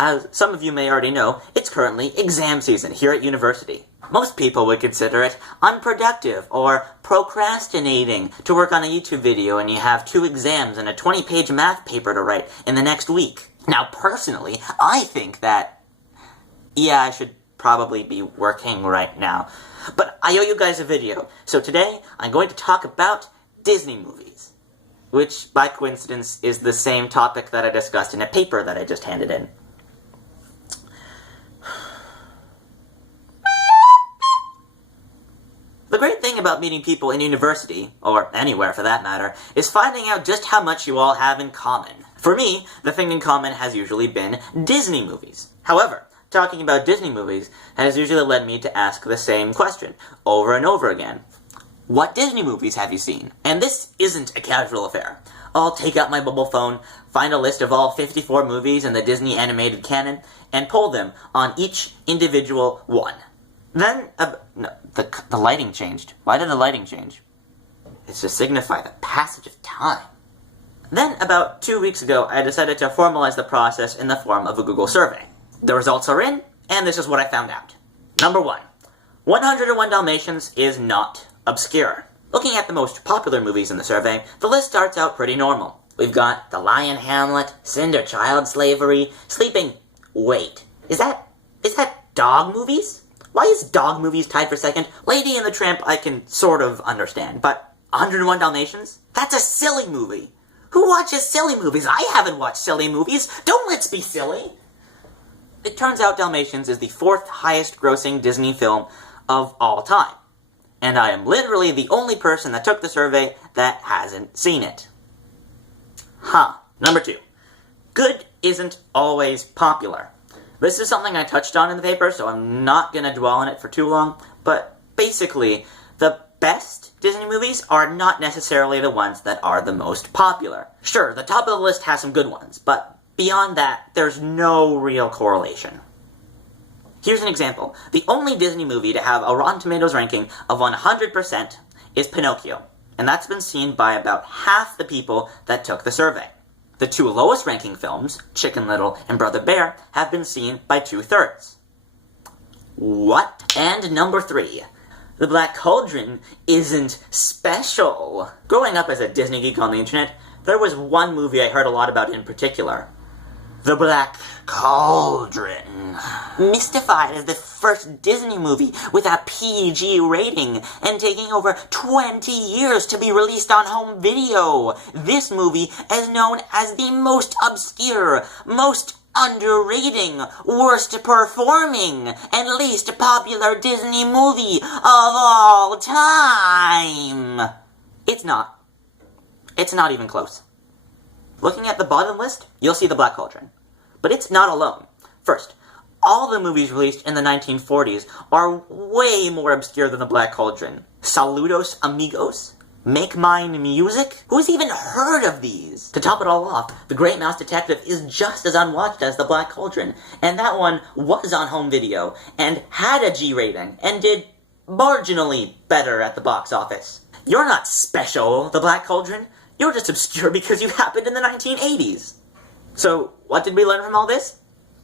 As some of you may already know, it's currently exam season here at university. Most people would consider it unproductive or procrastinating to work on a YouTube video and you have 2 exams and a 20-page math paper to write in the next week. Now, personally, I think that, yeah, I should probably be working right now. But I owe you guys a video, so today I'm going to talk about Disney movies, which, by coincidence, is the same topic that I discussed in a paper that I just handed in. The great thing about meeting people in university, or anywhere for that matter, is finding out just how much you all have in common. For me, the thing in common has usually been Disney movies. However, talking about Disney movies has usually led me to ask the same question, over and over again. What Disney movies have you seen? And this isn't a casual affair. I'll take out my mobile phone, find a list of all 54 movies in the Disney animated canon, and pull them on each individual one. Then, no, the lighting changed. Why did the lighting change? It's to signify the passage of time. Then, about 2 weeks ago, I decided to formalize the process in the form of a Google survey. The results are in, and this is what I found out. Number 1. 101 Dalmatians is not obscure. Looking at the most popular movies in the survey, the list starts out pretty normal. We've got The Lion, Hamlet, Cinder, Child Slavery, Sleeping... Wait, is that dog movies? Why is dog movies tied for second? Lady and the Tramp I can sort of understand, but 101 Dalmatians? That's a silly movie. Who watches silly movies? I haven't watched silly movies. Don't let's be silly. It turns out Dalmatians is the 4th highest grossing Disney film of all time. And I am literally the only person that took the survey that hasn't seen it. Number 2. Good isn't always popular. This is something I touched on in the paper, so I'm not going to dwell on it for too long, but basically, the best Disney movies are not necessarily the ones that are the most popular. Sure, the top of the list has some good ones, but beyond that, there's no real correlation. Here's an example. The only Disney movie to have a Rotten Tomatoes ranking of 100% is Pinocchio, and that's been seen by about half the people that took the survey. The 2 lowest ranking films, Chicken Little and Brother Bear, have been seen by 2/3. What? And number 3. The Black Cauldron isn't special. Growing up as a Disney geek on the internet, there was one movie I heard a lot about in particular. The Black Cauldron. Mystified as the first Disney movie with a PG rating and taking over 20 years to be released on home video. This movie is known as the most obscure, most underrating, worst performing, and least popular Disney movie of all time. It's not. It's not even close. Looking at the bottom list, you'll see The Black Cauldron. But it's not alone. First, all the movies released in the 1940s are way more obscure than The Black Cauldron. Saludos Amigos? Make Mine Music? Who's even heard of these? To top it all off, The Great Mouse Detective is just as unwatched as The Black Cauldron, and that one was on home video, and had a G rating, and did marginally better at the box office. You're not special, The Black Cauldron. You're just obscure because you happened in the 1980s. So, what did we learn from all this?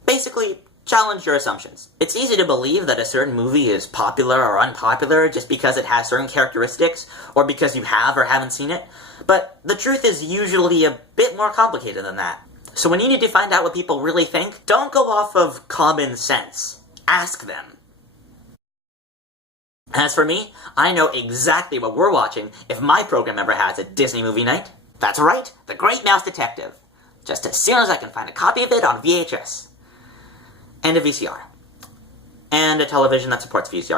Basically, challenge your assumptions. It's easy to believe that a certain movie is popular or unpopular just because it has certain characteristics, or because you have or haven't seen it, but the truth is usually a bit more complicated than that. So when you need to find out what people really think, don't go off of common sense. Ask them. As for me, I know exactly what we're watching if my program ever has a Disney movie night. That's right, The Great Mouse Detective. Just as soon as I can find a copy of it on VHS. And a VCR. And a television that supports VCR.